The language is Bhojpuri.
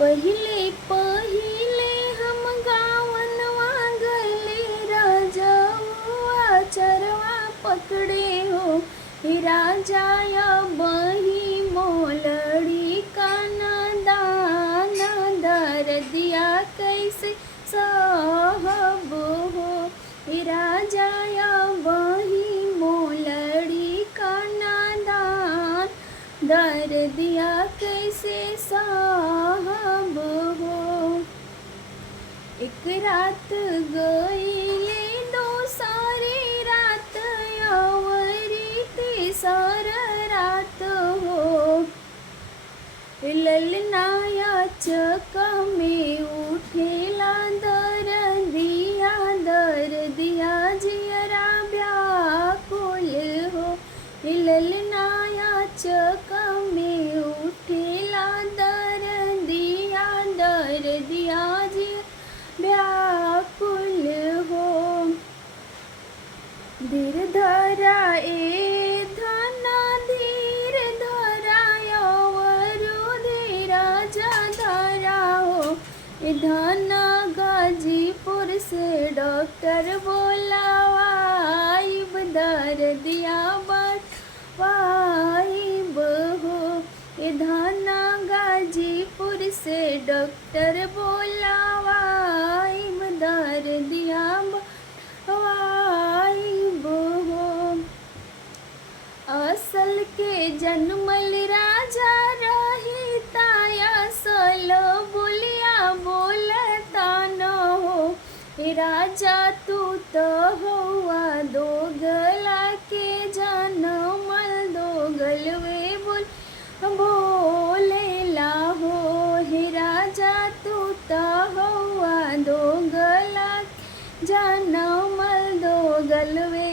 पहिले पहिले हम गावनवा गले राजावा चरवा पकड़े हो। हे राजाया बही मोलड़ी का दान दर्दिया कैसे सहब हो। हे राजाया बही मोलड़ी का दान दर्दिया कैसे साहब हो। एक रात गईले दो सारी रात यावरी तीसर रात हो। ललनाया चक में उठेला दर्दिया दर्दिया जियरा व्याकुल हो। ललनाया चक में उठेला दर्दिया दर्दिया जी व्याकुल हो। धीर धरा ए धना धीर धराया वरु धीरजा धरा हो। ए धना गाजीपुर से डॉक्टर बोलावाइब दर्दिया वाइब हो। ए धना गाजीपुर से डॉक्टर बोलावाइब दर्दिया वाइब हो। असल के जन्मल राजा रही ताया सल बोलिया बोलता न हो। हे राजा तू तो हुआ दो गला के जनमल दो गलवे बोलेला हो। हे राजा तू तो हुआ दो गला जनमल दो गलवे